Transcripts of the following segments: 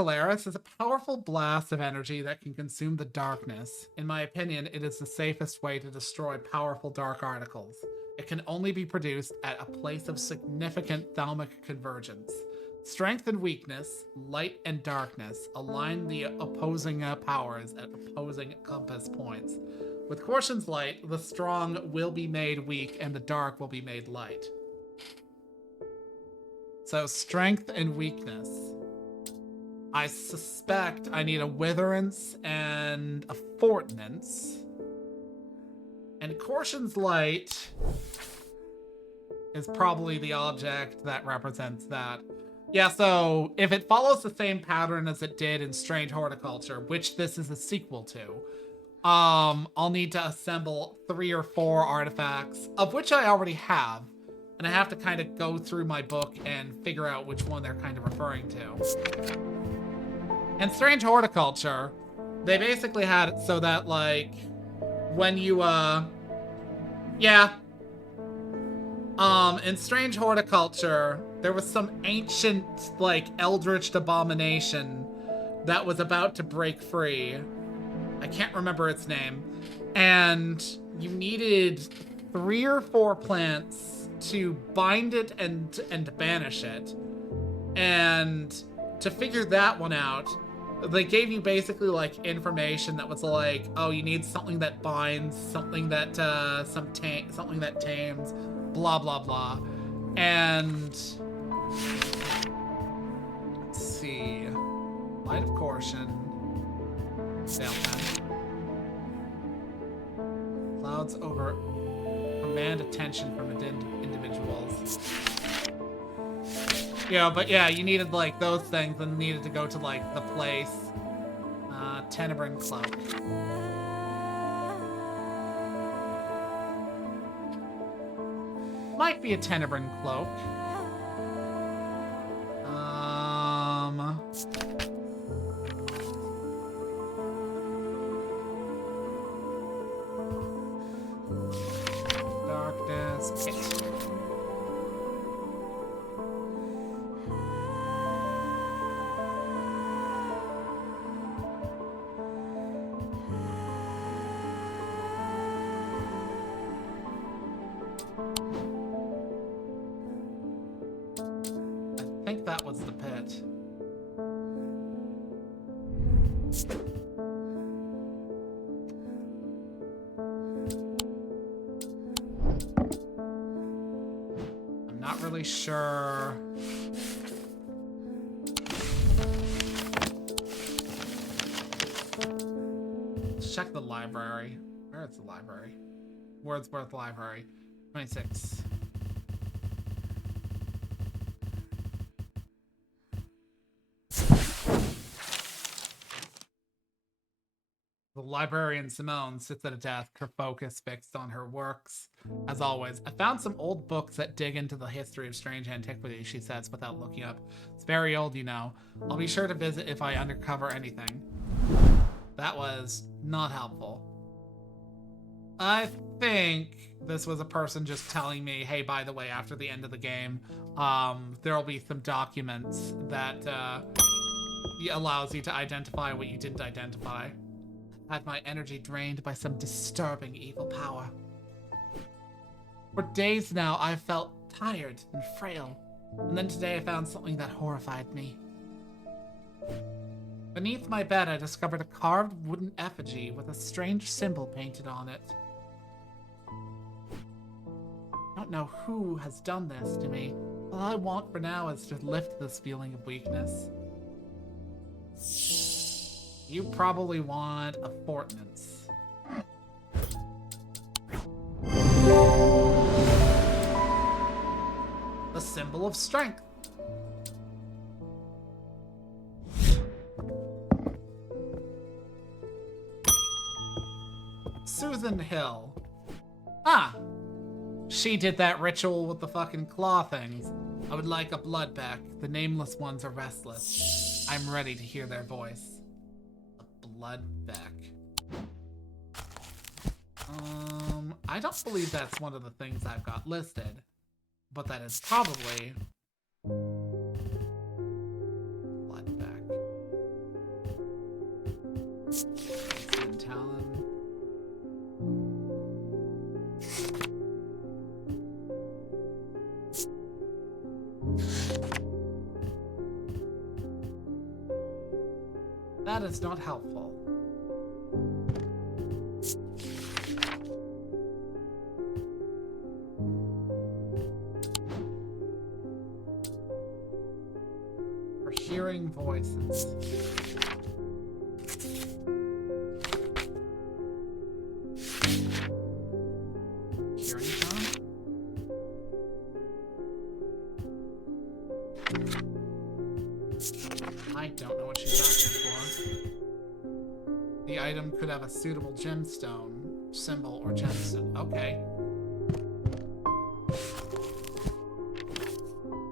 Calaris is a powerful blast of energy that can consume the darkness. In my opinion, it is the safest way to destroy powerful dark articles. It can only be produced at a place of significant thalamic convergence. Strength and weakness, light and darkness, align the opposing powers at opposing compass points. With Corshun's light, the strong will be made weak and the dark will be made light. So strength and weakness. I suspect I need a Witherance and a Fortnance. And Corshun's light is probably the object that represents that. Yeah, so if it follows the same pattern as it did in Strange Horticulture, which this is a sequel to, I'll need to assemble 3 or 4 artifacts, of which I already have, and I have to kind of go through my book and figure out which one they're kind of referring to. In Strange Horticulture, they basically had it so that, like, when you, in Strange Horticulture, there was some ancient, like, eldritch abomination that was about to break free. I can't remember its name. And you needed 3 or 4 plants to bind it and banish it. And to figure that one out, they gave you basically, like, information that was like, oh, you need something that binds, something that, something that tames, blah, blah, blah. And let's see. Light of Corshun. Sail pen. Clouds over. Command attention from individuals. Yeah, but yeah, you needed, like, those things and needed to go to, like, the place. Tenebrin Cloak. Might be a Tenebrin Cloak. Darkness Pit. I think that was the pit. I'm not really sure. Let's check the library. Where is the library? Wordsworth Library. 26. The librarian Simone sits at a desk, her focus fixed on her works. As always, I found some old books that dig into the history of strange antiquities, she says without looking up. It's very old, you know. I'll be sure to visit if I uncover anything. That was not helpful. I think this was a person just telling me, hey, by the way, after the end of the game, there'll be some documents that allows you to identify what you didn't identify. Had my energy drained by some disturbing evil power. For days now, I've felt tired and frail, and then today I found something that horrified me. Beneath my bed, I discovered a carved wooden effigy with a strange symbol painted on it. I don't know who has done this to me. All I want for now is to lift this feeling of weakness. You probably want a Fortnance. The symbol of strength. Susan Hill. Ah! She did that ritual with the fucking claw things. I would like a blood pack. The nameless ones are restless. I'm ready to hear their voice. Blood back. I don't believe that's one of the things I've got listed, but that is probably blood back. That is not helpful. For hearing voices. Hearing tone? I don't know what she's asking for. The item could have a suitable gemstone, symbol, or gemstone. Okay.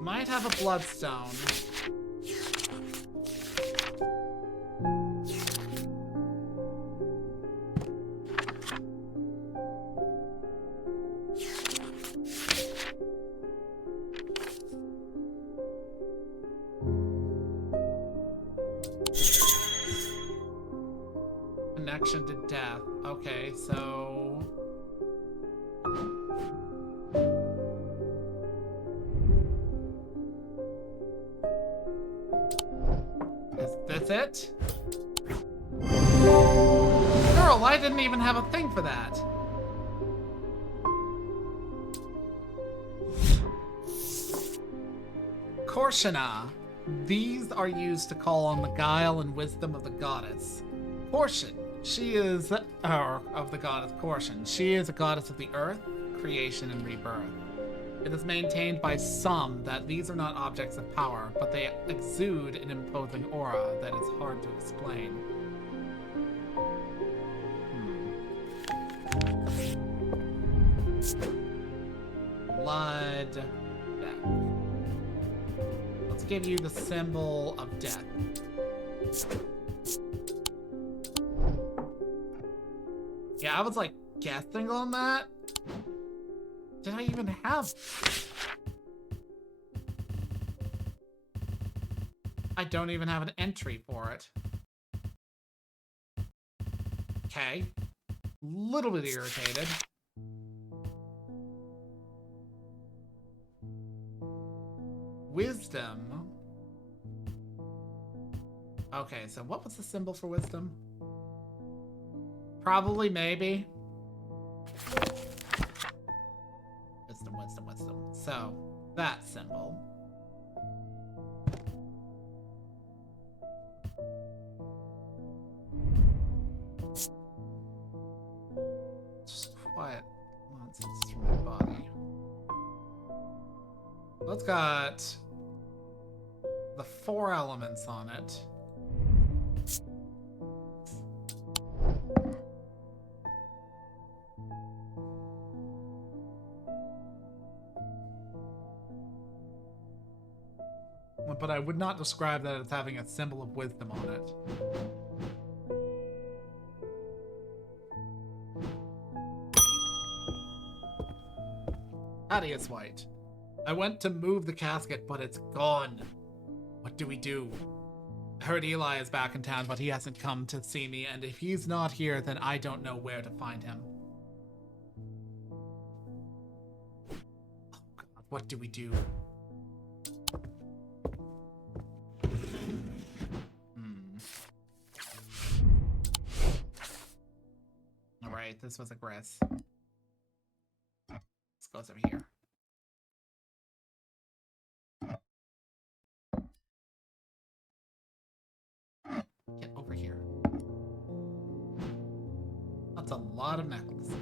Might have a bloodstone. Connection to death. Okay, so... Is this it? Girl, I didn't even have a thing for that. Korshana. These are used to call on the guile and wisdom of the goddess. Korshan. She is, of the goddess Korshan. She is a goddess of the earth, creation, and rebirth. It is maintained by some that these are not objects of power, but they exude an imposing aura that is hard to explain. Blood. Death. Let's give you the symbol of death. Yeah, I was like guessing on that. Did I even have? I don't even have an entry for it. Okay. Little bit irritated. Wisdom. Okay, so what was the symbol for wisdom? Probably, maybe. Wisdom, wisdom, wisdom. So, that symbol. Just quiet nonsense from my body. Let's got the 4 elements on it. But I would not describe that as having a symbol of wisdom on it. Thaddeus White. I went to move the casket, but it's gone. What do we do? I heard Eli is back in town, but he hasn't come to see me, and if he's not here, then I don't know where to find him. Oh God, what do we do? Alright, this was aggressive. This goes over here. Get over here. That's a lot of necklaces.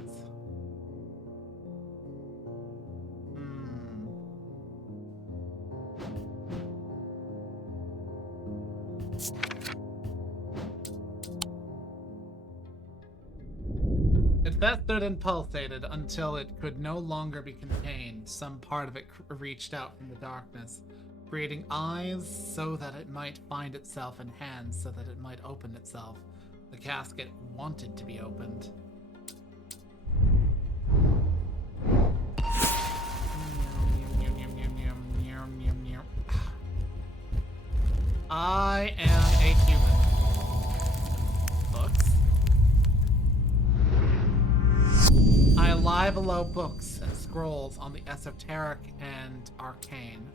It festered and pulsated until it could no longer be contained. Some part of it reached out from the darkness, creating eyes so that it might find itself, and hands so that it might open itself. The casket wanted to be opened. I am a human. Books. I lie below books and scrolls on the esoteric and arcane.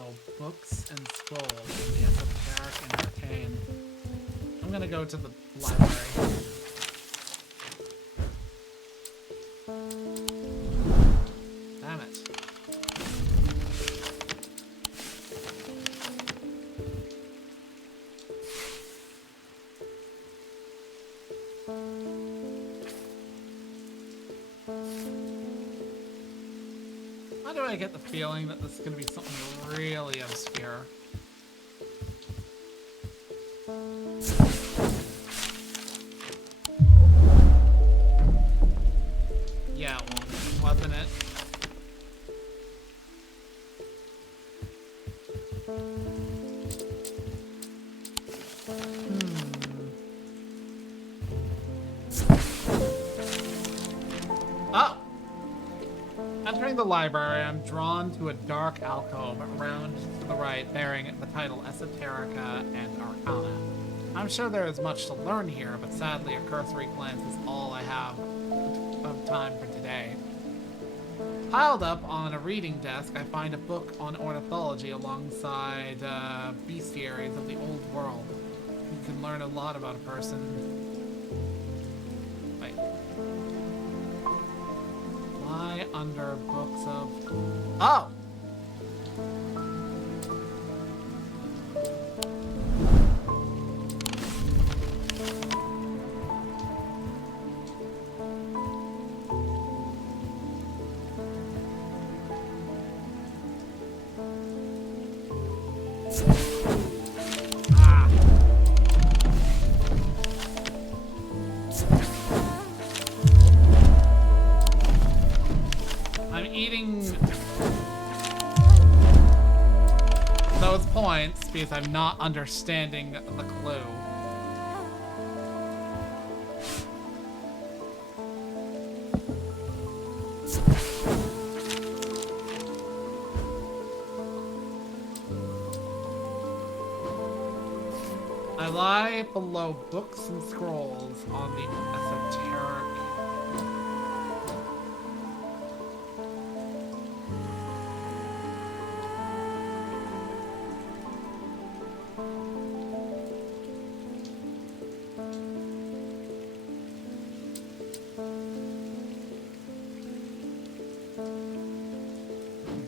Oh, books and scrolls. The esoteric and arcane. I'm gonna go to the library. Damn it. Why do I get the feeling that this is gonna be something really obscure? Yeah, well, wasn't it? Oh! Entering the library, I'm drawn to a dark alcove around to the right, bearing the title Esoterica and Arcana. I'm sure there is much to learn here, but sadly a cursory glance is all I have of time for today. Piled up on a reading desk, I find a book on ornithology alongside bestiaries of the old world. You can learn a lot about a person. Wait. Why under books of... Oh! Because I'm not understanding the clue. I lie below books and scrolls on the esoteric.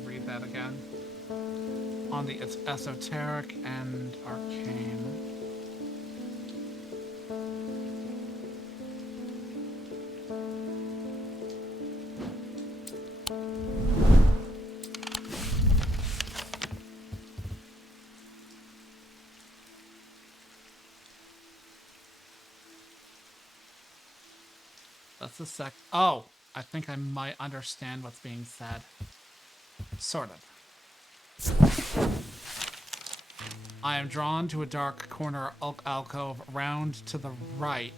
Read that again. On the esoteric and arcane. That's the sec. Oh, I think I might understand what's being said. Sort of. I am drawn to a dark corner alcove round to the right.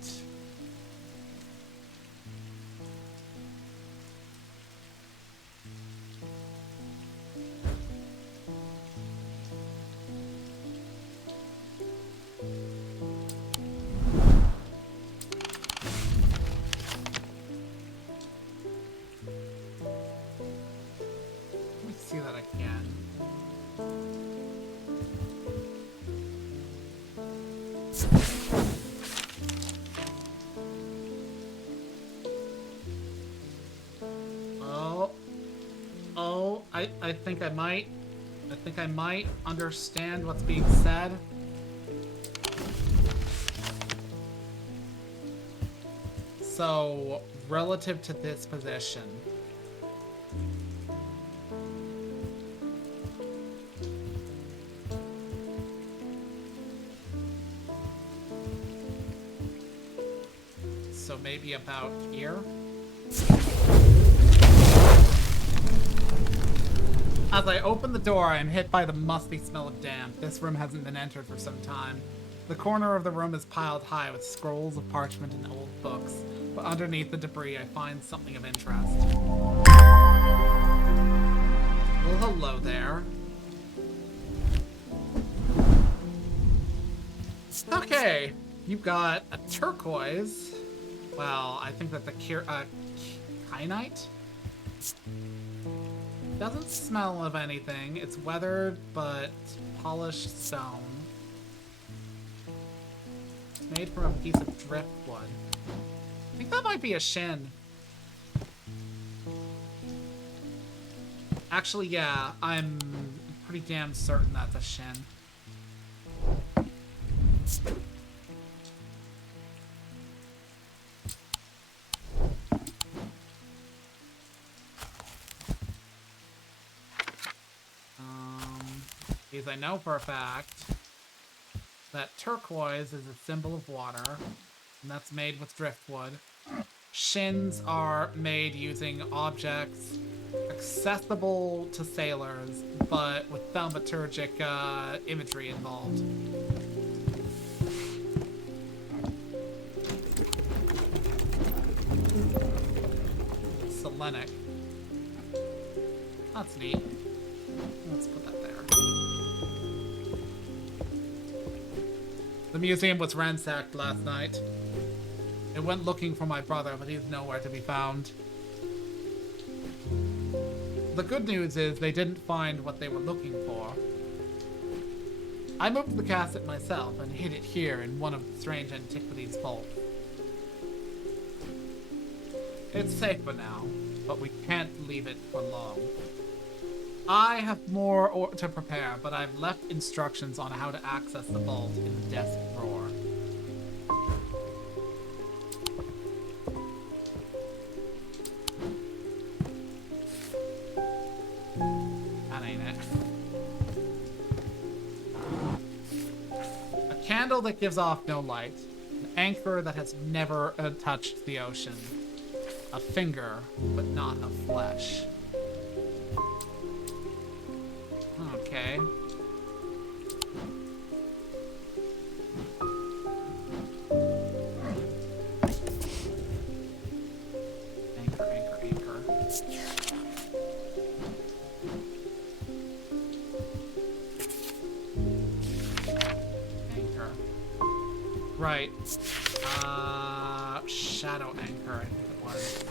I think I might understand what's being said. So, relative to this position. So maybe about here? As I open the door, I am hit by the musty smell of damp. This room hasn't been entered for some time. The corner of the room is piled high with scrolls of parchment and old books, but underneath the debris I find something of interest. Well, hello there. Okay, you've got a turquoise. Well, I think that the kyanite? doesn't smell of anything. It's weathered, but polished stone. It's made from a piece of driftwood. I think that might be a shin. Actually, yeah, I'm pretty damn certain that's a shin. Because I know for a fact that turquoise is a symbol of water, and that's made with driftwood. Shins are made using objects accessible to sailors, but with thaumaturgic imagery involved. Selenic. That's neat. Let's put that there. The museum was ransacked last night. It went looking for my brother, but he's nowhere to be found. The good news is they didn't find what they were looking for. I moved the cassette myself and hid it here in one of the Strange Antiquities vaults. It's safe for now, but we can't leave it for long. I have more to prepare, but I've left instructions on how to access the vault in the desk drawer. That ain't it. A candle that gives off no light. An anchor that has never touched the ocean. A finger, but not of flesh. Okay. Anchor, anchor, anchor. Anchor. Right. Shadow anchor, I think it was.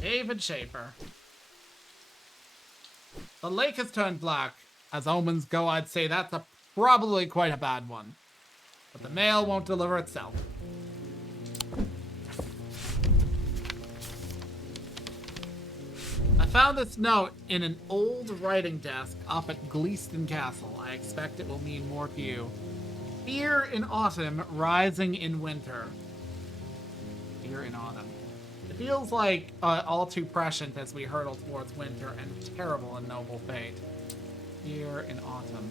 David Schaefer. The lake has turned black. As omens go, I'd say that's probably quite a bad one. But the mail won't deliver itself. I found this note in an old writing desk up at Gleaston Castle. I expect it will mean more to you. Fear in autumn, rising in winter. Fear in autumn. It feels like all too prescient as we hurtle towards winter and terrible and noble fate. Here in autumn.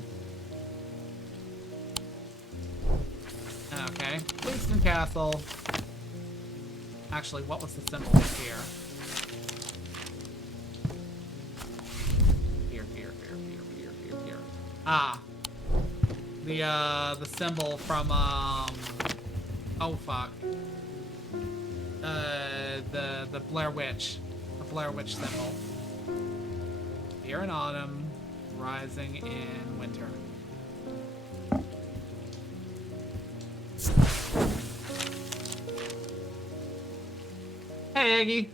Okay. Gleaston Castle. Actually, what was the symbol here? Here. Ah. The symbol from, oh fuck. The Blair Witch. The Blair Witch symbol. Here in autumn, rising in winter. Hey, Aggie.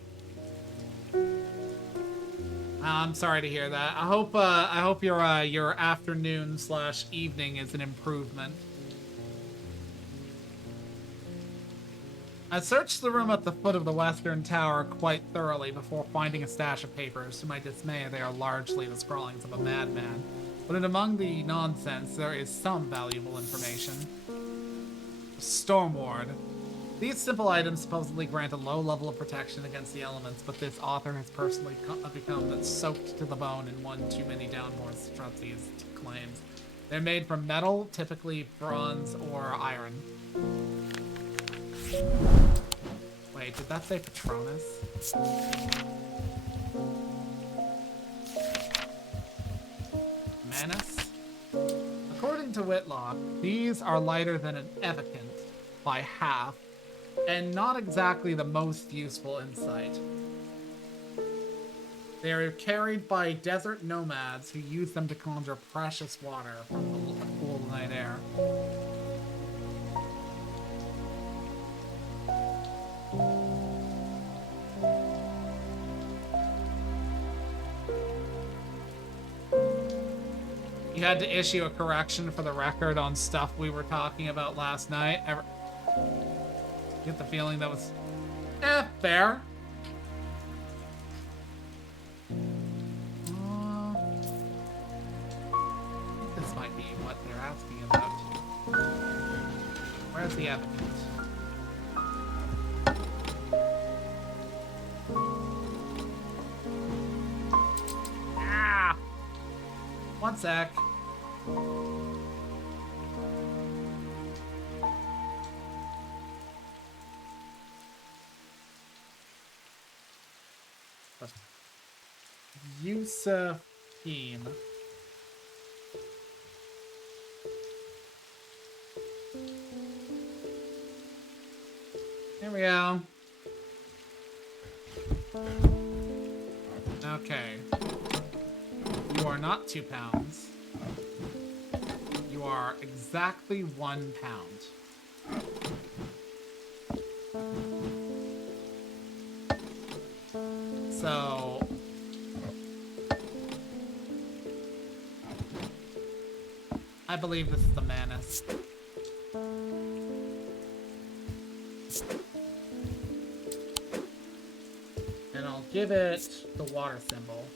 I'm sorry to hear that. I hope your afternoon / evening is an improvement. I searched the room at the foot of the western tower quite thoroughly before finding a stash of papers. To my dismay, they are largely the scrawlings of a madman. But among the nonsense, there is some valuable information. Stormward. These simple items supposedly grant a low level of protection against the elements, but this author has personally become soaked to the bone in one too many downpours to trust these claims. They're made from metal, typically bronze or iron. Wait, did that say Patronus? Manus? According to Whitlock, these are lighter than an evocant by half, and not exactly the most useful insight. They are carried by desert nomads who use them to conjure precious water from the cool night air. You had to issue a correction for the record on stuff we were talking about last night. Get the feeling that was, fair. This might be what they're asking about. Where's the evidence? Ah! One sec. Yusufine. There we go. Okay. You are not 2 pounds. You are exactly 1 pound. So... I believe this is the Manus. And I'll give it the water symbol.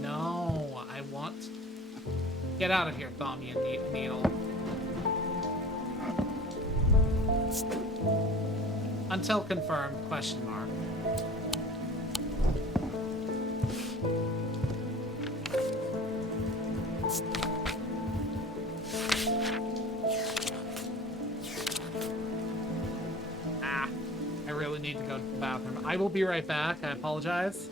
No, I want... Get out of here, Thommy and Needle. Until confirmed, question mark. I really need to go to the bathroom. I will be right back. I apologize.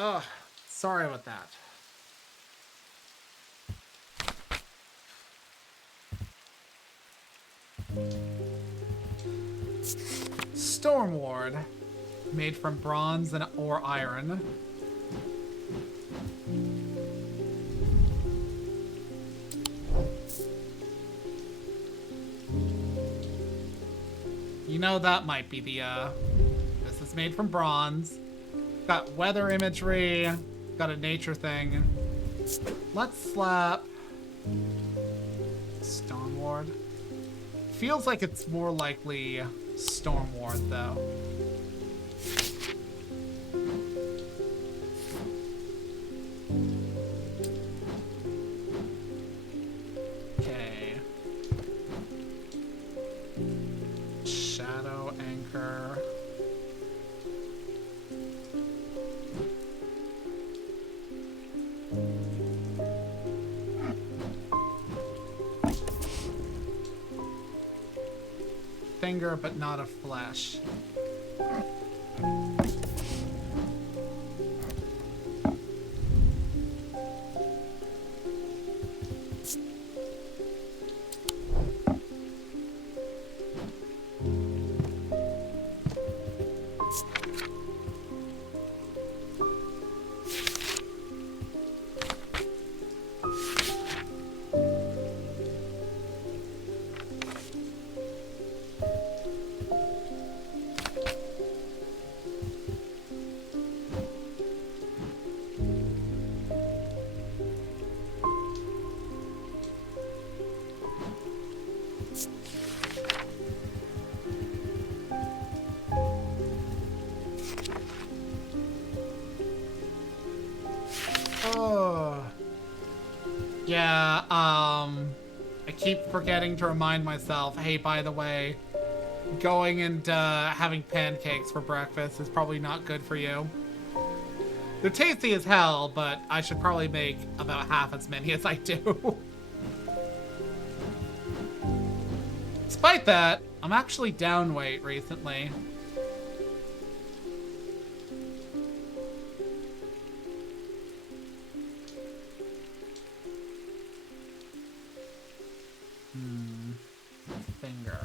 Oh, sorry about that. Storm Ward, made from bronze and or iron. You know that might be the, this is made from bronze. Got weather imagery, got a nature thing. Let's slap Storm Ward. Feels like it's more likely Storm Ward, though. Okay. Shadow Anchor. Finger, but not a flesh. Oh. Yeah, I keep forgetting to remind myself, hey, by the way, going and having pancakes for breakfast is probably not good for you. They're tasty as hell, but I should probably make about half as many as I do. Despite that, I'm actually down weight recently. Finger.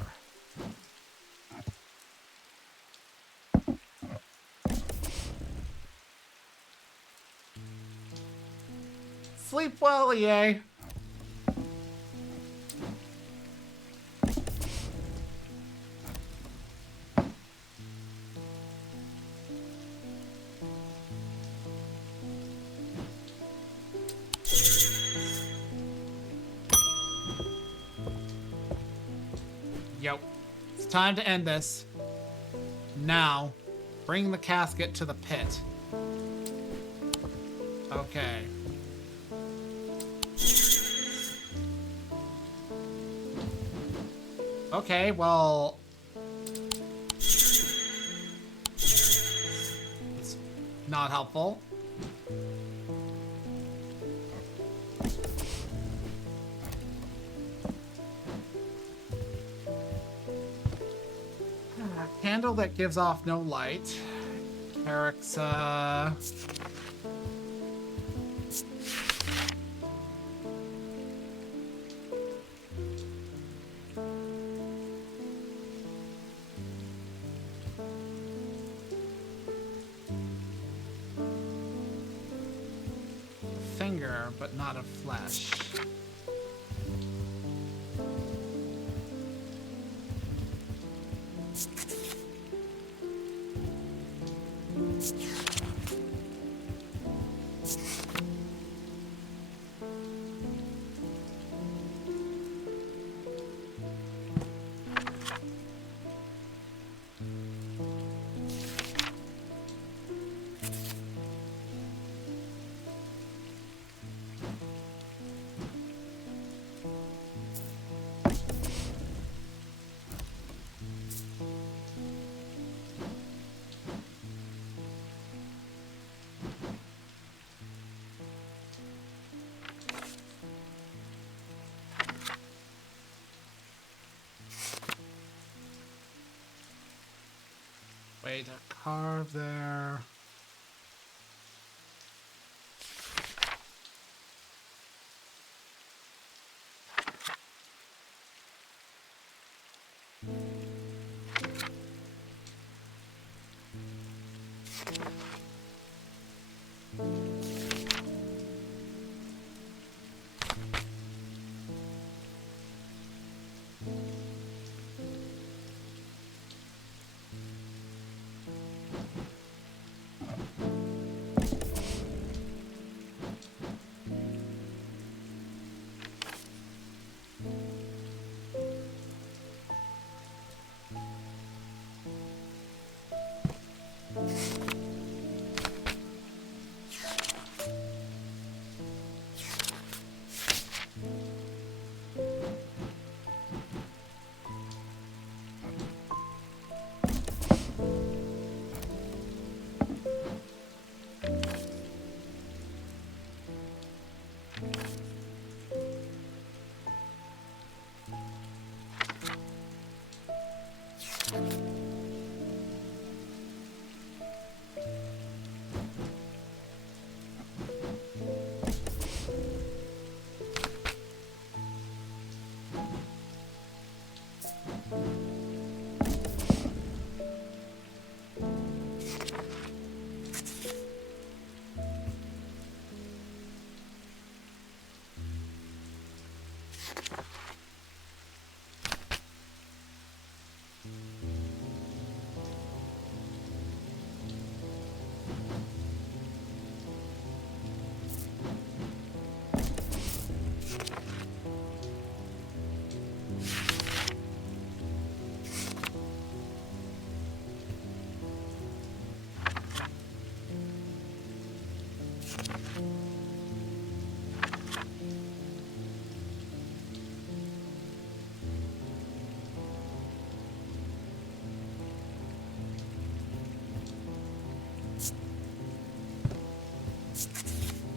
Sleep well, EA. Yep. It's time to end this. Now, bring the casket to the pit. Okay. Okay, well... it's not helpful. Candle that gives off no light. Eric's, finger, but not a flesh. Wait, a carve there.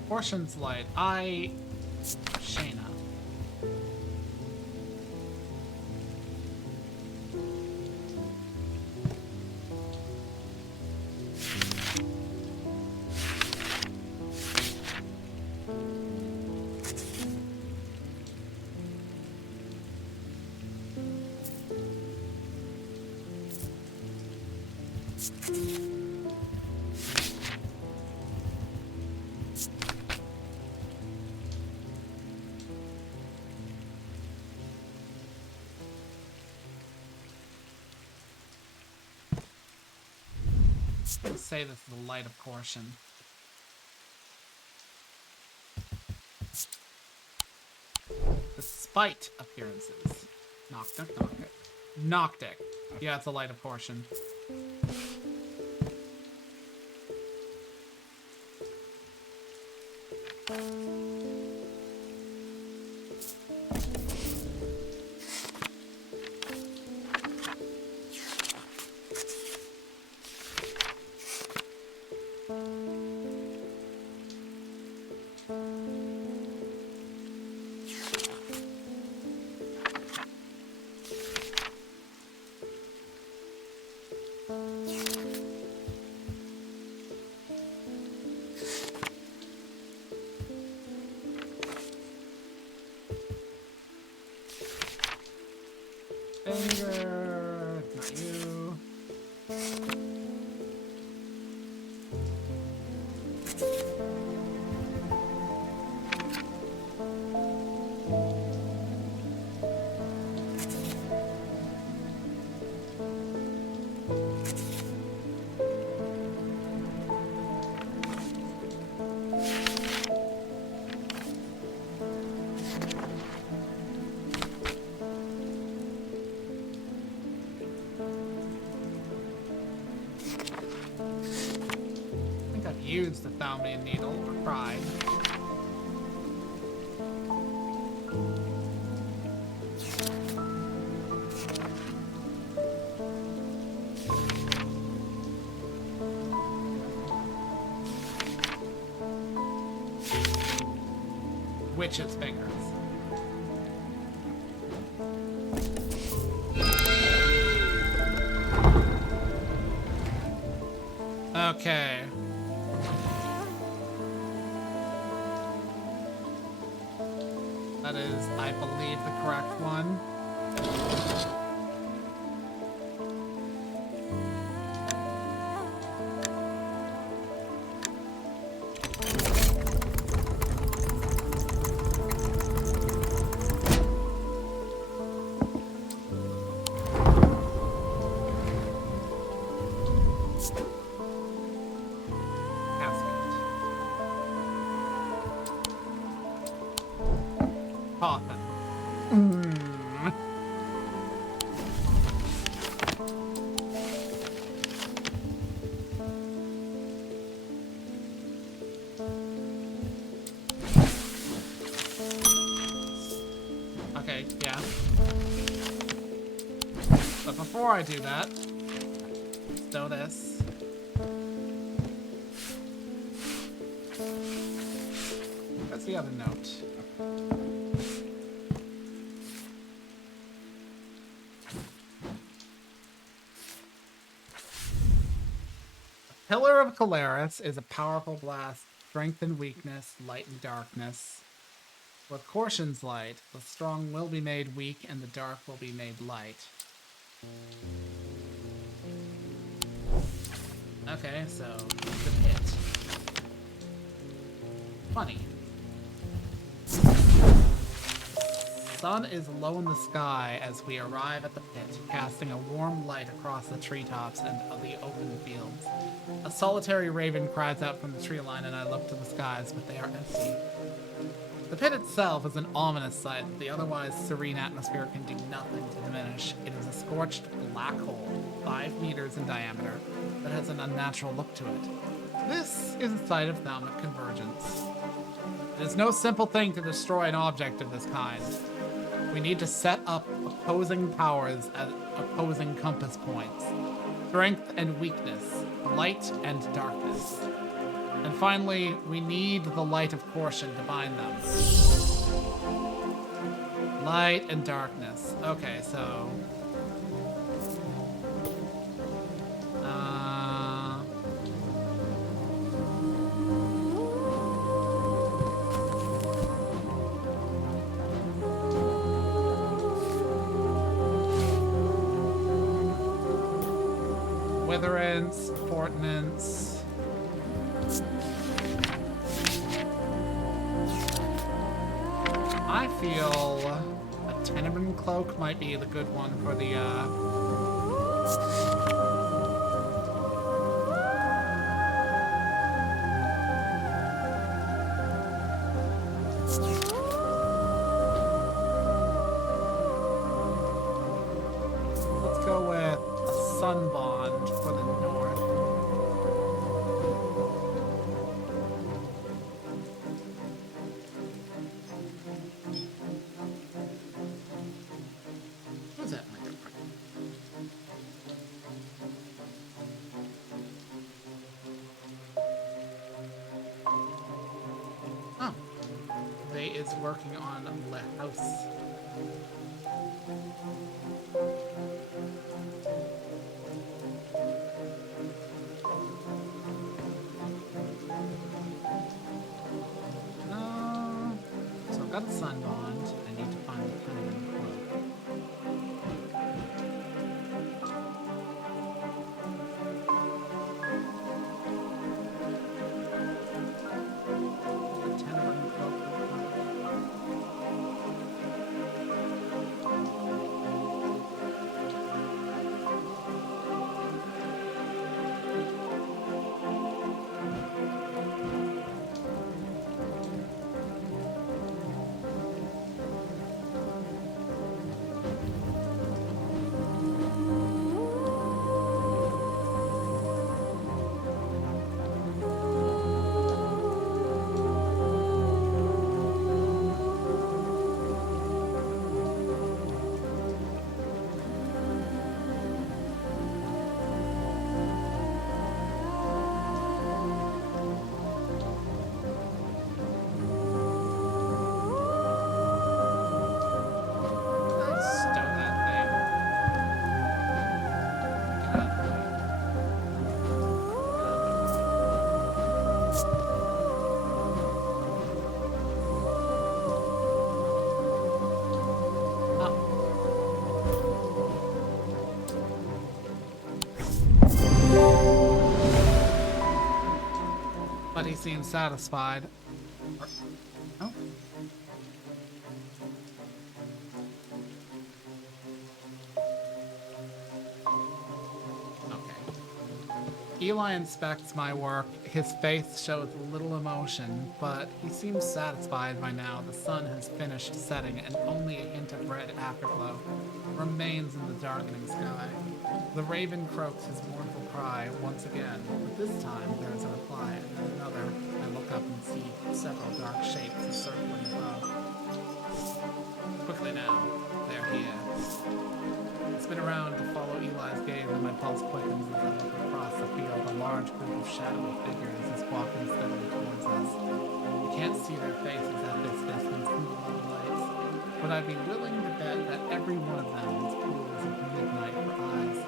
Portion's light. Shayna. Let's say this is the light of portion. Despite appearances. Noctic. Yeah, it's the light of portion. Finger, not you. Used the Thalmian needle or cried. Witch's fingers. Okay. That is, I believe, the correct one. Before I do that, let's do this. What's the other note? The Pillar of Calaris is a powerful blast, strength and weakness, light and darkness. With Cortion's light, the strong will be made weak and the dark will be made light. Okay, so the pit. Funny. Sun is low in the sky as we arrive at the pit, casting a warm light across the treetops and the open fields. A solitary raven cries out from the tree line, and I look to the skies, but they are empty. The pit itself is an ominous sight. The otherwise serene atmosphere can do nothing to diminish. It is a scorched black hole, 5 meters in diameter, that has an unnatural look to it. This is a site of thalmic convergence. It is no simple thing to destroy an object of this kind. We need to set up opposing powers at opposing compass points. Strength and weakness, light and darkness. And finally, we need the light of caution to bind them. Light and darkness. Okay, so... Witherance, Portnance. I feel a Tenebrine Cloak might be the good one for the, let's go with a Sun Bond for the north. What's that? Oh. They is working on the house. So I've got a Sun Bond. I need to find the Tenebrine Cloak. The Tenebrine Cloak. But he seems satisfied. Oh. Okay. Eli inspects my work. His face shows little emotion, but he seems satisfied by now. The sun has finished setting, and only a hint of red afterglow remains in the darkening sky. The raven croaks his mournful cry once again, but this time there is a reply, and then another. I look up and see several dark shapes encircling above. Quickly now, there he is. I spin around to follow Eli's gaze, and my pulse quickens as I look across the field. A large group of shadowy figures is walking steadily towards us. I can't see their faces at this distance in the low lights, but I'd be willing to bet that every one of them is cool as a midnight for eyes.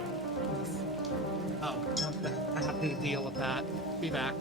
Oh, I have to deal with that. Be back.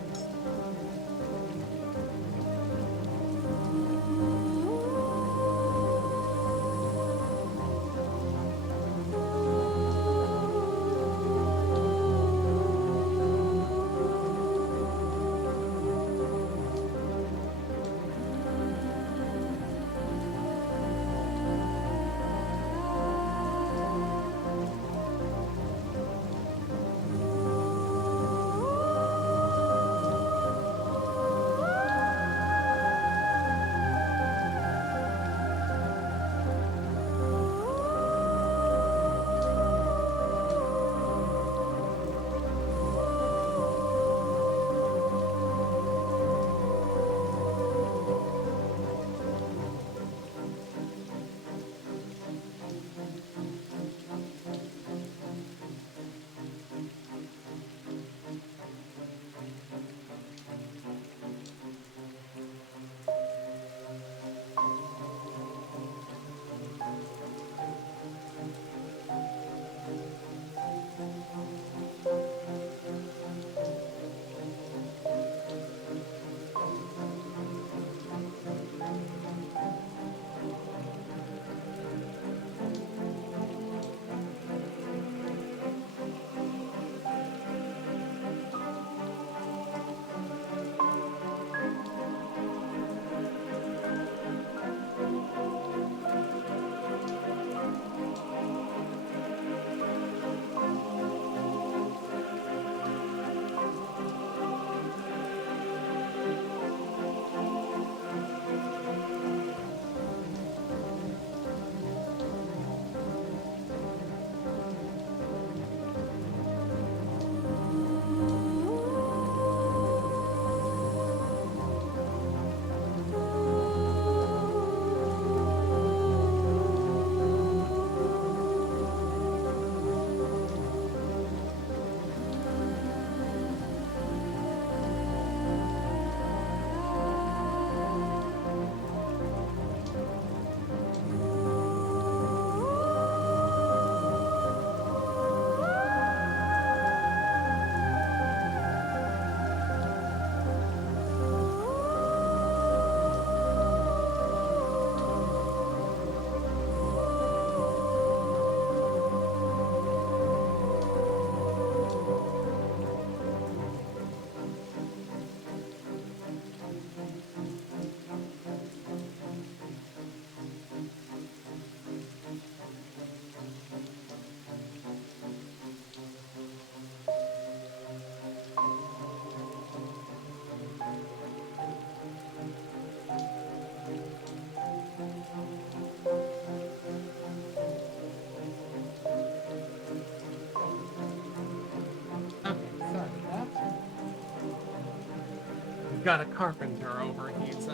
got a carpenter over. He's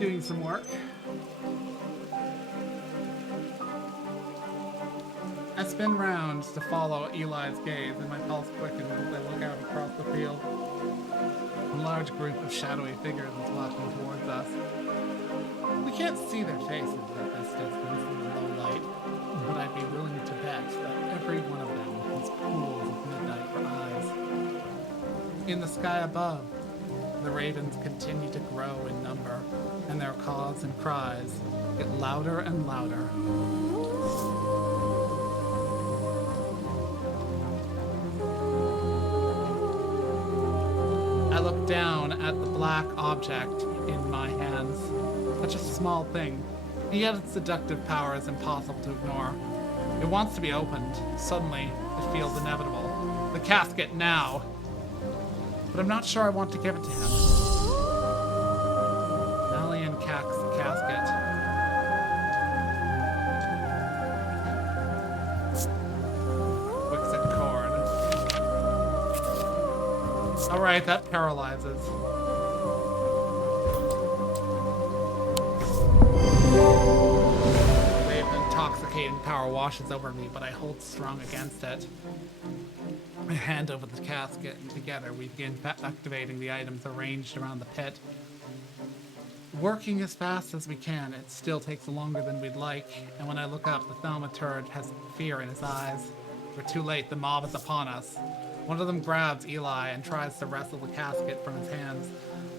doing some work. I spin round to follow Eli's gaze, and my pulse quickens as I look out across the field. A large group of shadowy figures is walking towards us. We can't see their faces at this distance in the low light, but I'd be willing to bet that every one of them has pools of midnight for eyes. In the sky above, the ravens continue to grow in number, and their caws and cries get louder and louder. I look down at the black object in my hands. Such a small thing, and yet its seductive power is impossible to ignore. It wants to be opened. Suddenly, it feels inevitable. The casket now! But I'm not sure I want to give it to him. Malian casket. Wixit cord. Alright, that paralyzes. Wave of intoxicating power washes over me, but I hold strong against it. I hand over the casket, and together we begin activating the items arranged around the pit. Working as fast as we can, it still takes longer than we'd like, and when I look up, the thaumaturge has fear in his eyes. We're too late, the mob is upon us. One of them grabs Eli and tries to wrestle the casket from his hands.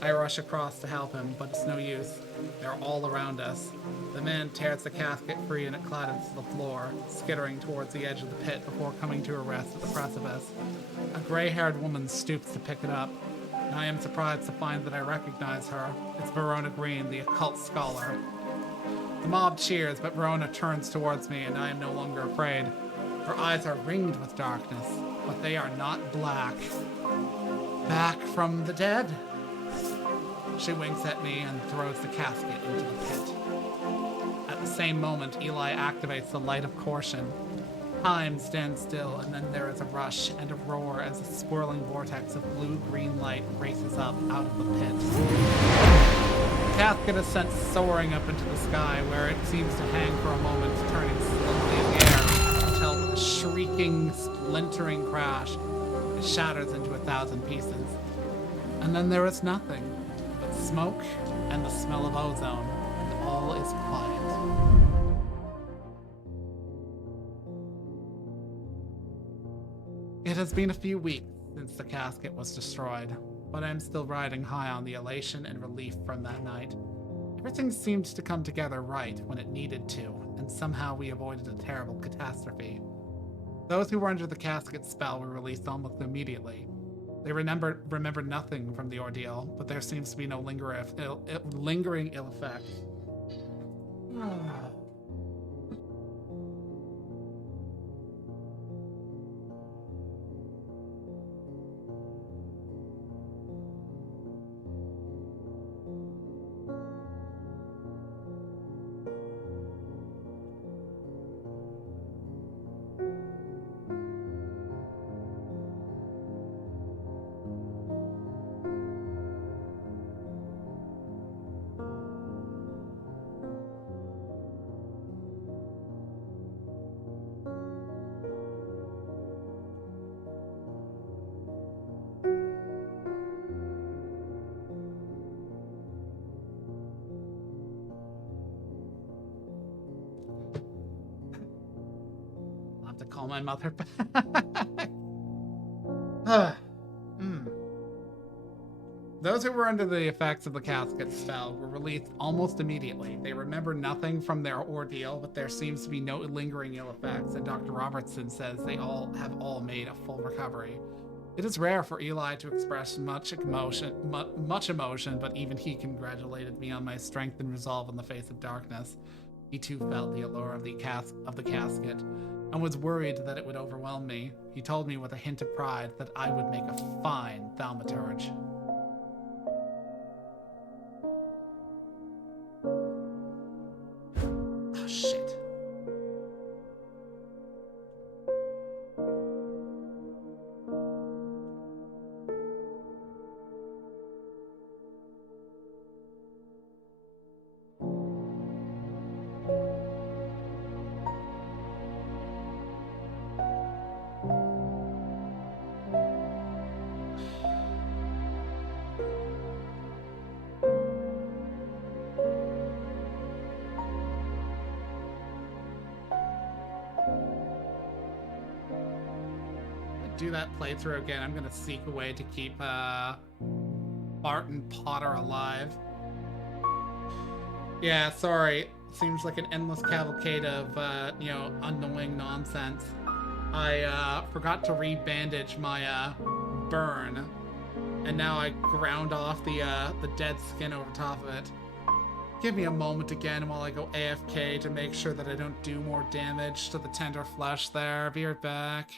I rush across to help him, but it's no use. They're all around us. The man tears the casket free and it clatters to the floor, skittering towards the edge of the pit before coming to a rest at the precipice. A gray-haired woman stoops to pick it up, and I am surprised to find that I recognize her. It's Verona Green, the occult scholar. The mob cheers, but Verona turns towards me, and I am no longer afraid. Her eyes are ringed with darkness, but they are not black. Back from the dead? She winks at me and throws the casket into the pit. At the same moment, Eli activates the light of caution. Time stands still, and then there is a rush and a roar as a swirling vortex of blue-green light races up out of the pit. The casket is sent soaring up into the sky, where it seems to hang for a moment, turning slowly in the air, until with a shrieking, splintering crash, it shatters into 1,000 pieces. And then there is nothing but smoke and the smell of ozone, and all is quiet. It has been a few weeks since the casket was destroyed, but I am still riding high on the elation and relief from that night. Everything seemed to come together right when it needed to, and somehow we avoided a terrible catastrophe. Those who were under the casket spell were released almost immediately. They remembered nothing from the ordeal, but there seems to be no lingering ill effect. I'll have to call my mother back. Those who were under the effects of the casket spell were released almost immediately. They remember nothing from their ordeal, but there seems to be no lingering ill effects, and Dr. Robertson says they have all made a full recovery. It is rare for Eli to express much emotion, but even he congratulated me on my strength and resolve in the face of darkness. He too felt the allure of the casket, and was worried that it would overwhelm me. He told me with a hint of pride that I would make a fine thaumaturge. Oh, shit. do that playthrough again, I'm gonna seek a way to keep Bart and Potter alive. Yeah, sorry. Seems like an endless cavalcade of, you know, annoying nonsense. I forgot to re-bandage my burn, and now I ground off the dead skin over top of it. Give me a moment again while I go AFK to make sure that I don't do more damage to the tender flesh there. Be right back.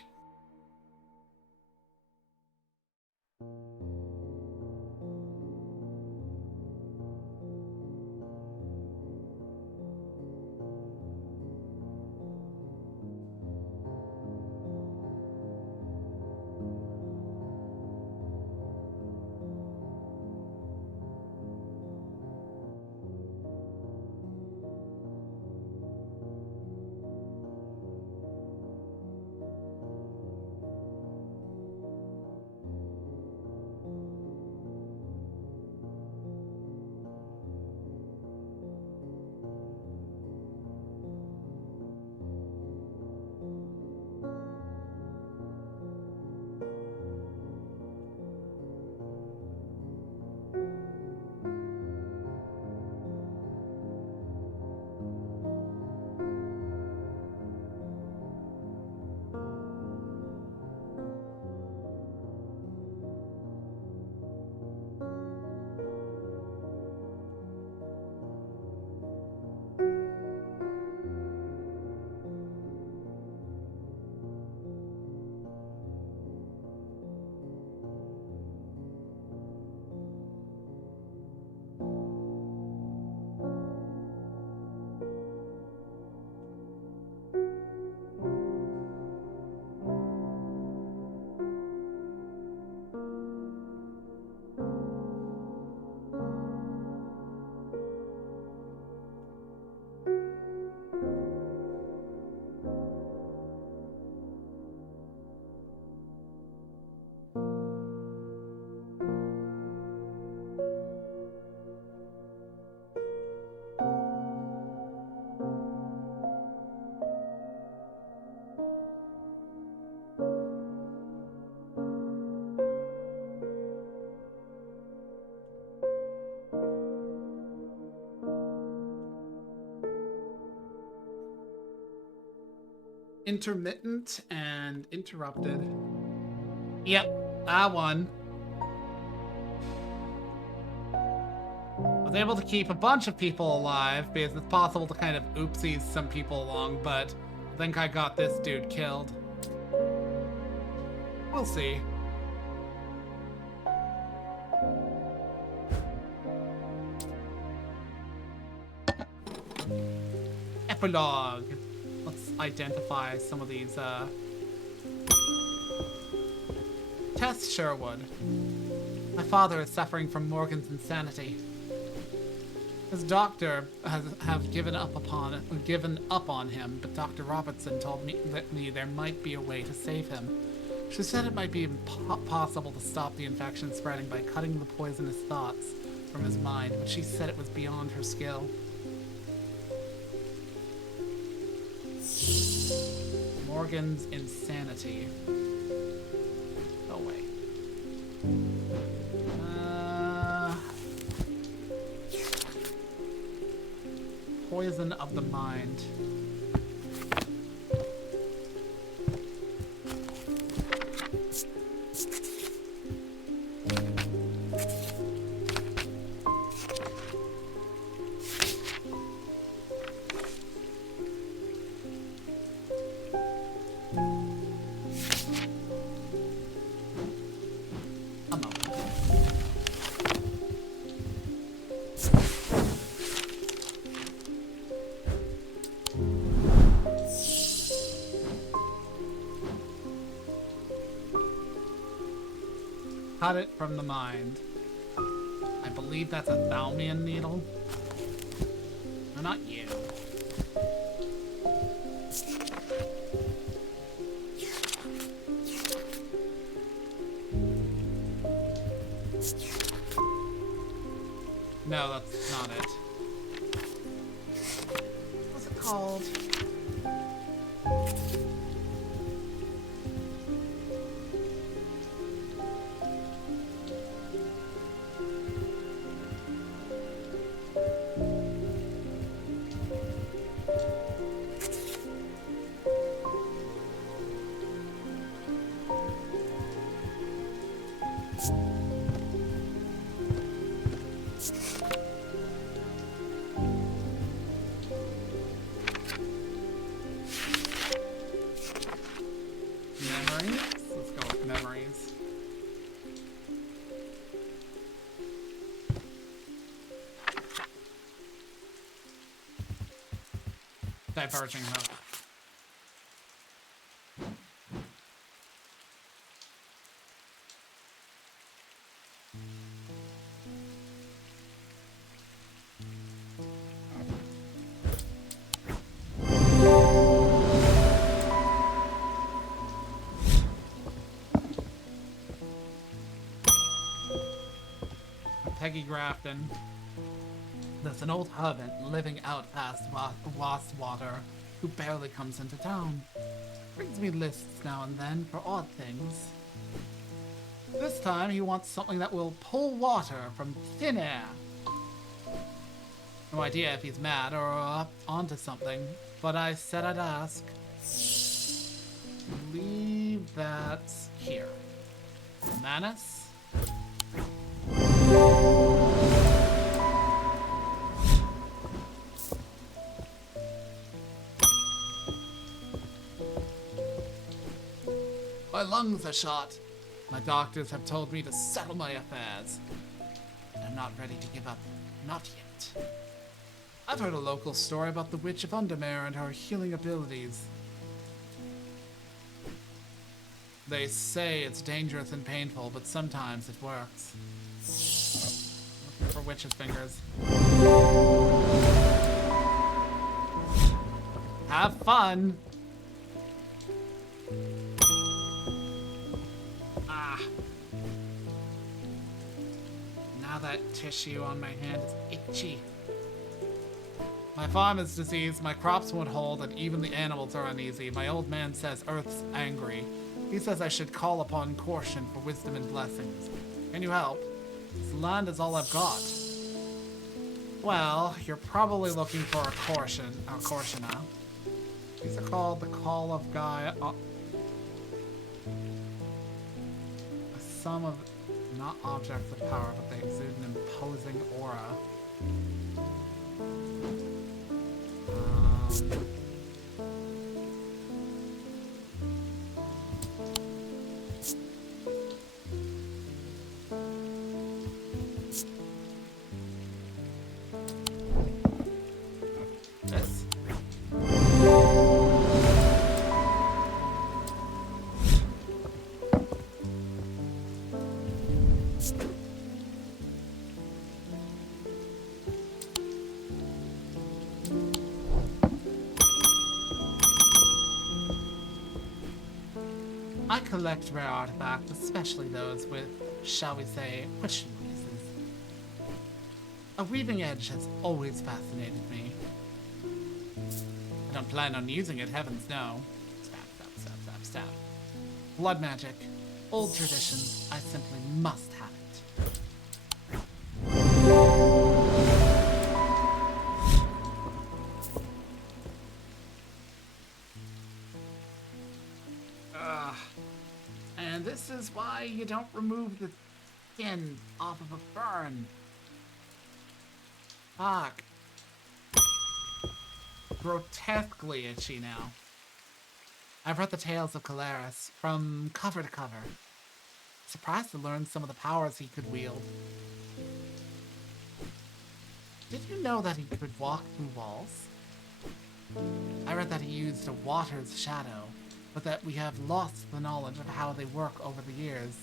Intermittent and interrupted. Yep, I won. Was able to keep a bunch of people alive because it's possible to kind of oopsies some people along, but I think I got this dude killed. We'll see. Epilogue. Let's identify some of these, Tess Sherwood. My father is suffering from Morgan's insanity. His doctor have given up on him, but Dr. Robertson told me there might be a way to save him. She said it might be possible to stop the infection spreading by cutting the poisonous thoughts from his mind, but she said it was beyond her skill. Morgan's insanity. Oh, wait. Poison of the mind. Cut it from the mind. I believe that's a Thalmian needle. No, not you. No, that's not it. What's it called? Memories? Let's go with memories. Diverging hook. Peggy Grafton. There's an old hermit living out past Water who barely comes into town. Brings me lists now and then for odd things. This time he wants something that will pull water from thin air. No idea if he's mad or up onto something, but I said I'd ask. Leave that here. Manus? My lungs are shot. My doctors have told me to settle my affairs. I'm not ready to give up. Not yet. I've heard a local story about the Witch of Undermere and her healing abilities. They say it's dangerous and painful, but sometimes it works. Looking for witch's fingers. Have fun! Ah. Now that tissue on my hand is itchy. My farm is diseased, my crops won't hold, and even the animals are uneasy. My old man says Earth's angry. He says I should call upon caution for wisdom and blessings. Can you help? This land is all I've got. Well, you're probably looking for a Corshina. These are called the Call of Gaia. A sum of not objects of power, but they exude an imposing aura. This. I collect rare artifacts, especially those with, shall we say, question pieces. A weaving edge has always fascinated me. I don't plan on using it, heavens no. Stab, stab, stab, stab, stab. Blood magic. Old traditions. I simply must have it. And this is why you don't remove the skin off of a burn. Fuck. Grotesquely itchy now. I've read the tales of Calaris from cover to cover. Surprised to learn some of the powers he could wield. Did you know that he could walk through walls? I read that he used a water's shadow, but that we have lost the knowledge of how they work over the years.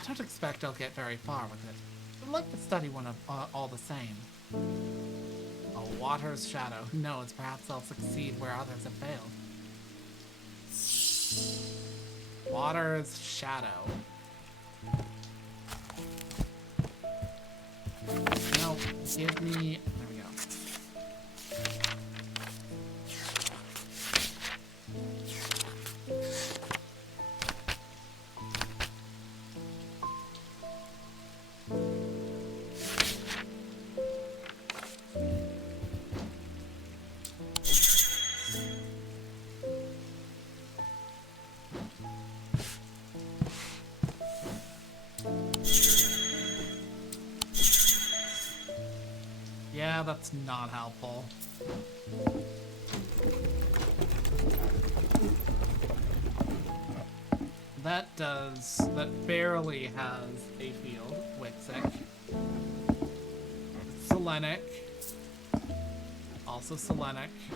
I don't expect I'll get very far with it. I'd like to study one of all the same. A water's shadow. Who knows, perhaps I'll succeed where others have failed. Water's shadow. No, give me... There we go. Yeah, that's not helpful. That barely has a field. Wixic. Selenic. Also Selenic. I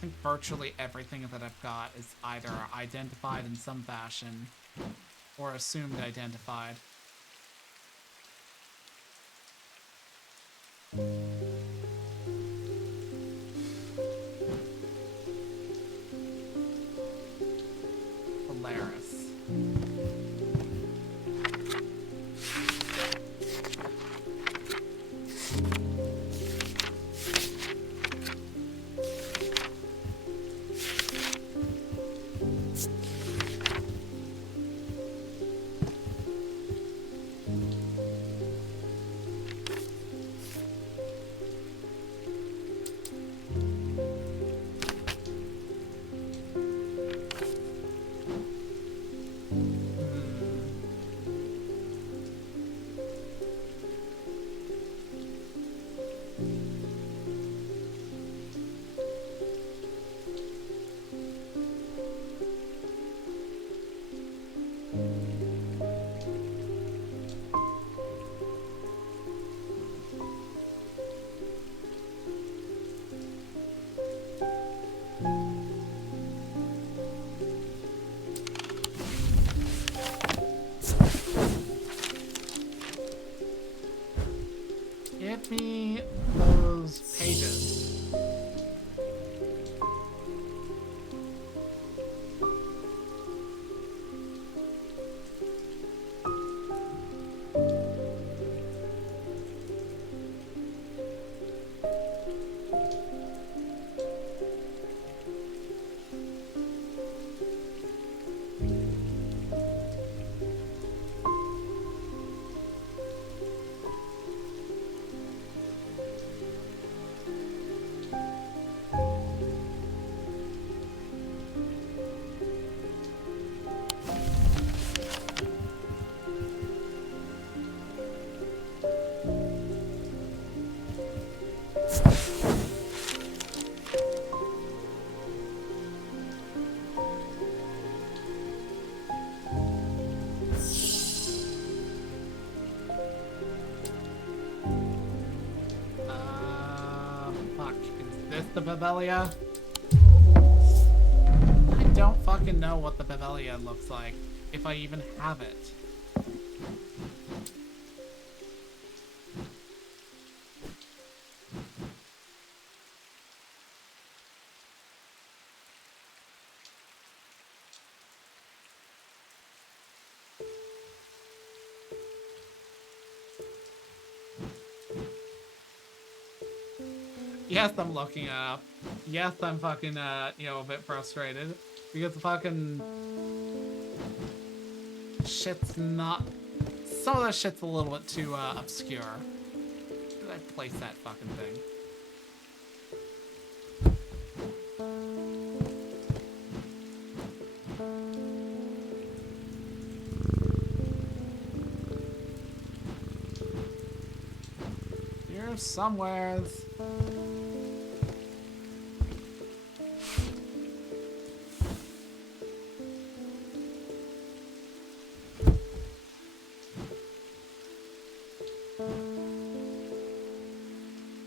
think virtually everything that I've got is either identified in some fashion or assumed identified. Polaris. Give me those pages. Fuck. Is this the Babelia? I don't fucking know what the Babelia looks like, if I even have it. Yes, I'm looking it up. Yes, I'm fucking, you know, a bit frustrated. Because the fucking... shit's not... Some of that shit's a little bit too, obscure. Where did I place that fucking thing? Here somewheres.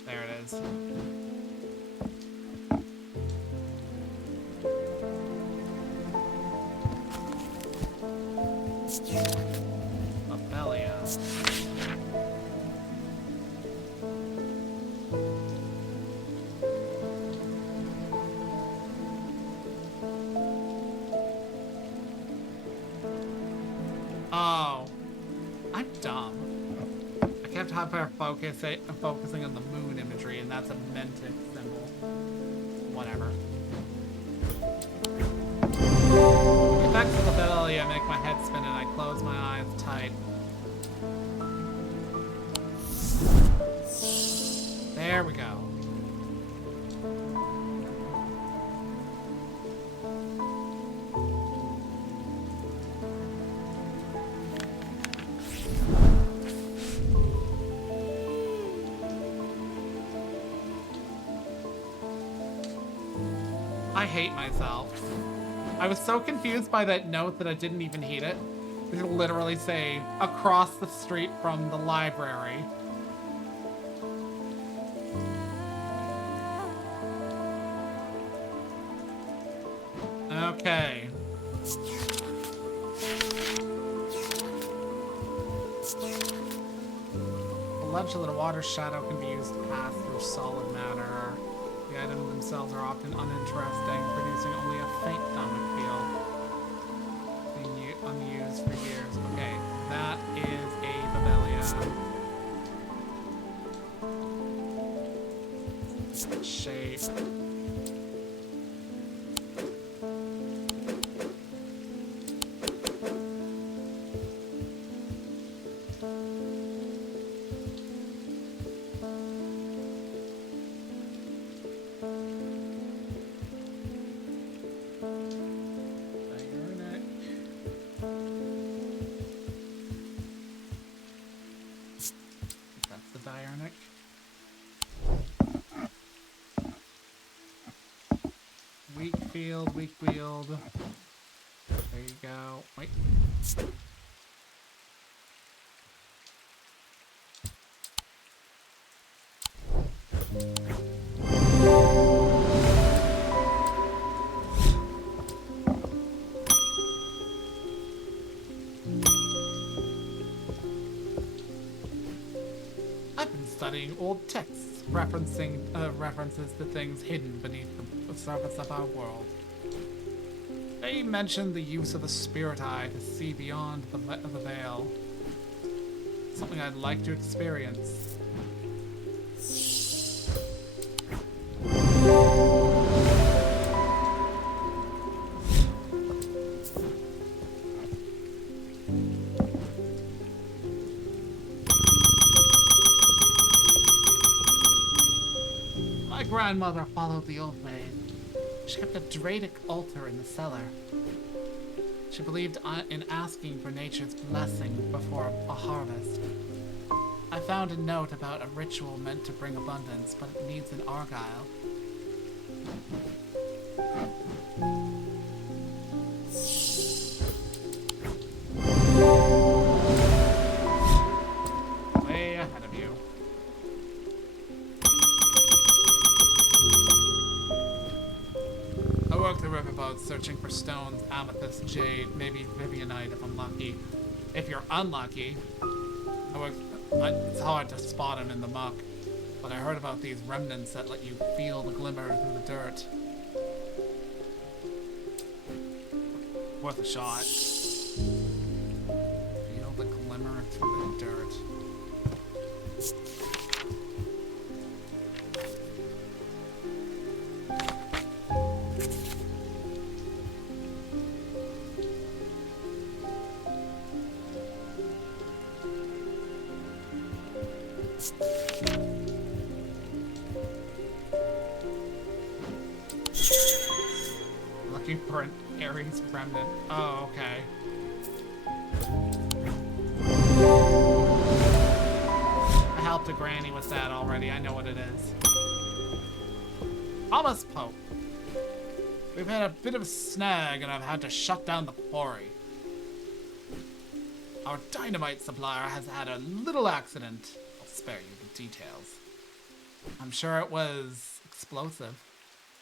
There it is. Abelia. Oh. I'm dumb. I kept focusing on the moon imagery, and that's a Mentic symbol. Whatever. The effects of the Babelia make my head spin, and I close my eyes tight. There we go. hate myself. I was so confused by that note that I didn't even heed it. It literally say, across the street from the library. Okay. Allegedly, the water shadow can be used to pass through solid matter. The items themselves are often uninteresting, producing only a faint dynamic feel. Being unused for years. Okay, that is a Babelia. Shape. Weak field. There you go. Wait. I've been studying old texts, references to things hidden beneath the surface of our world. They mentioned the use of the spirit eye to see beyond the veil. Something I'd like to experience. My grandmother followed the old way. She kept a Dradic altar in the cellar. She believed in asking for nature's blessing before a harvest. I found a note about a ritual meant to bring abundance, but it needs an Argyle. Way ahead of you. I walk the riverboat searching for stones, amethyst, jade, maybe Vivianite if I'm lucky. If you're unlucky, it's hard to spot them in the muck, but I heard about these remnants that let you feel the glimmer through the dirt. Worth a shot. Feel the glimmer through the dirt. Looking for an Ares remnant. Oh, okay. I helped a granny with that already. I know what it is. Thomas Pope. We've had a bit of a snag and I've had to shut down the quarry. Our dynamite supplier has had a little accident. I'll spare you the details. I'm sure it was explosive.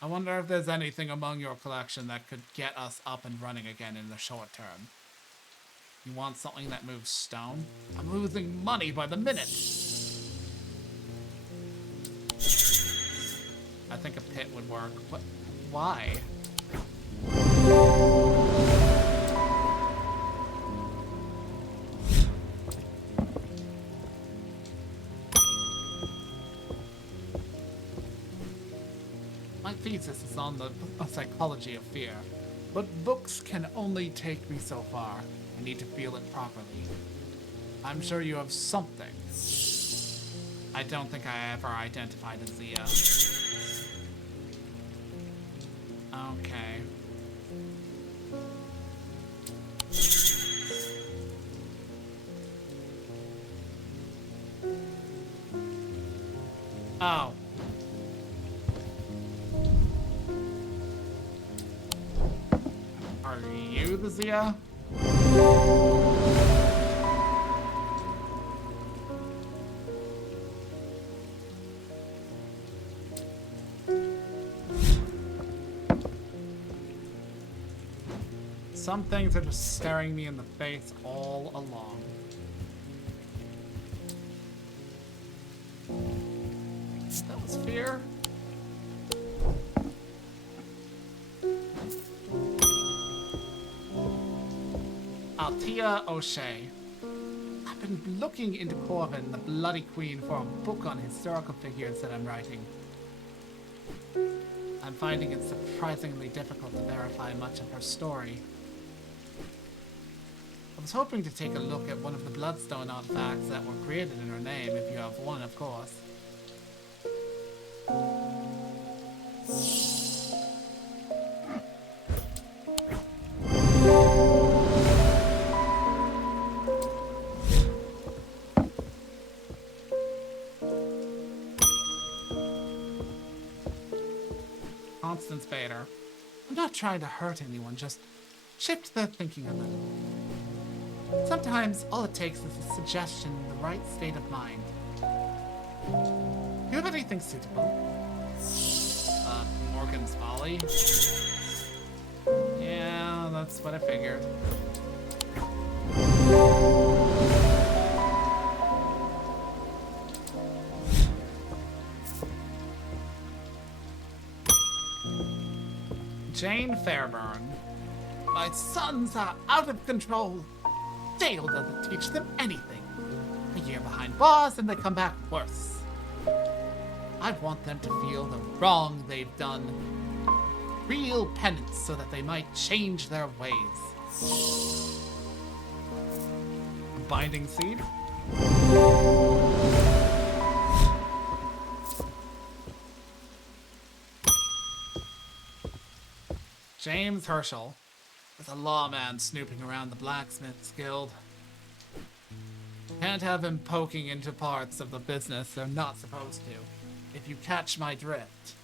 I wonder if there's anything among your collection that could get us up and running again in the short term. You want something that moves stone? I'm losing money by the minute. I think a pit would work. What? Why? My thesis is on the psychology of fear, but books can only take me so far. I need to feel it properly. I'm sure you have something. I don't think I ever identified as Zia. Okay. Oh. the Zia? Some things are just staring me in the face all along. That was fear. Althea O'Shea. I've been looking into Corvin, the Bloody Queen, for a book on historical figures that I'm writing. I'm finding it surprisingly difficult to verify much of her story. I was hoping to take a look at one of the Bloodstone artifacts that were created in her name, if you have one, of course. Constance Bader. I'm not trying to hurt anyone, just shift their thinking a little. Sometimes all it takes is a suggestion in the right state of mind. Do you have anything suitable? Morgan's Folly? Yeah, that's what I figured. Jane Fairburn. My sons are out of control. Jail doesn't teach them anything. A year behind bars and they come back worse. I want them to feel the wrong they've done. Real penance so that they might change their ways. Binding Seed? James Herschel. There's a lawman snooping around the Blacksmith's Guild. Can't have him poking into parts of the business they're not supposed to, if you catch my drift.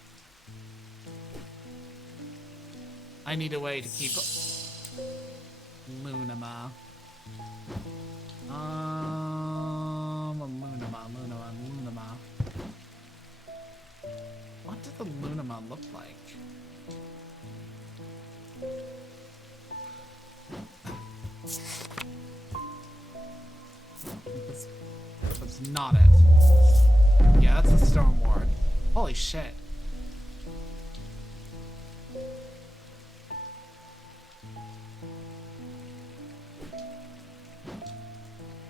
I need a way to keep... Lunama. Lunama. What does the Lunama look like? That's not it. Yeah, that's a Storm Ward. Holy shit.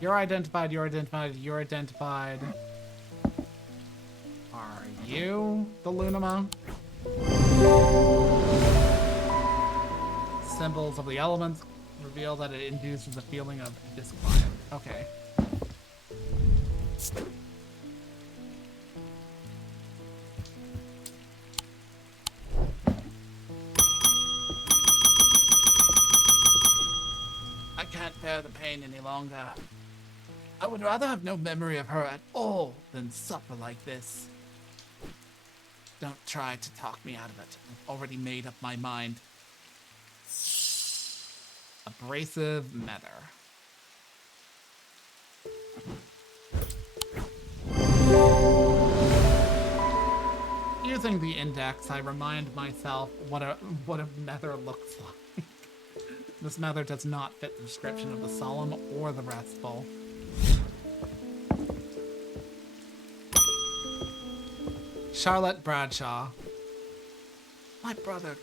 You're identified, you're identified, you're identified. Are you the Lunama? Symbols of the elements reveal that it induces a feeling of disquiet. Okay. I can't bear the pain any longer. I would rather have no memory of her at all than suffer like this. Don't try to talk me out of it. I've already made up my mind. Abrasive Nether. Using the index, I remind myself what a nether looks like. This nether does not fit the description of the solemn or the restful. Charlotte Bradshaw. My brother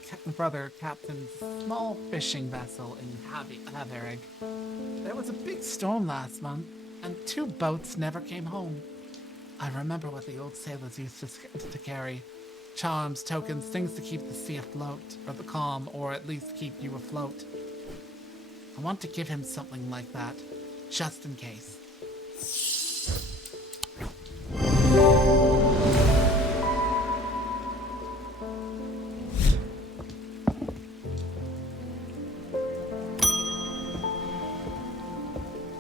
captained a small fishing vessel in Haverig. There was a big storm last month, and 2 boats never came home. I remember what the old sailors used to carry. Charms, tokens, things to keep the sea afloat, or the calm, or at least keep you afloat. I want to give him something like that, just in case.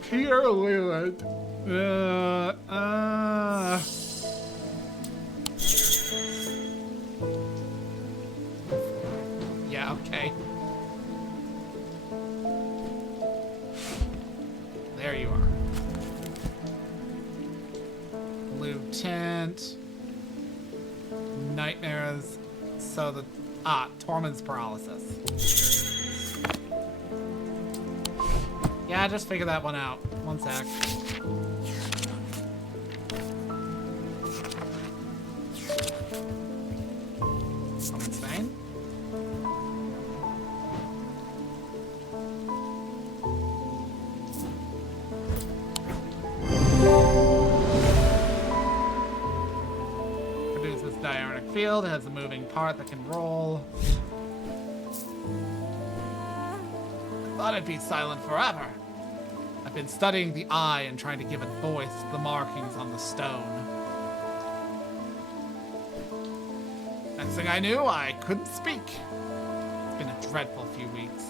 Pure Leland. Yeah, okay. there you are. Blue tint. Nightmares. So the... Tormund's paralysis. Yeah, I just figured that one out. One sec. Someone's Bane? Produces diurnal field, has a moving part that can roll. I thought it'd be silent forever. I've been studying the eye and trying to give it voice to the markings on the stone. Next thing I knew, I couldn't speak. It's been a dreadful few weeks.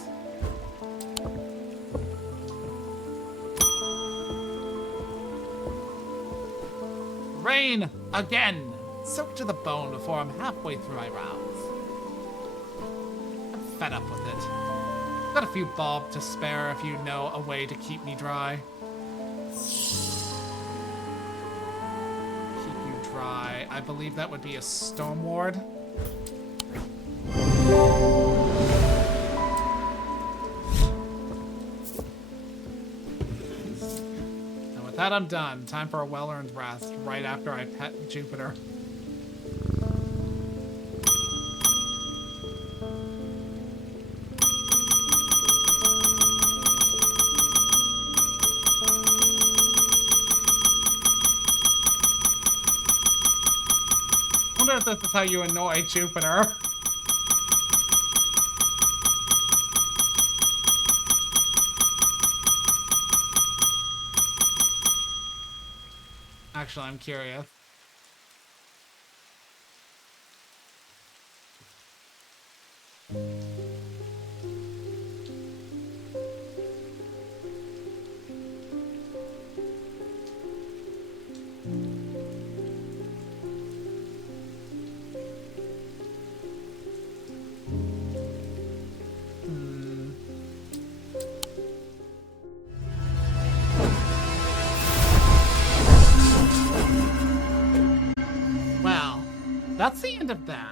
Rain again! Soaked to the bone before I'm halfway through my rounds. I'm fed up with it. Got a few bob to spare if you know a way to keep me dry. Keep you dry. I believe that would be a Storm Ward. And with that, I'm done. Time for a well-earned rest right after I pet Jupiter. I wonder if this is how you annoy Jupiter. Actually, I'm curious. That's the end of that.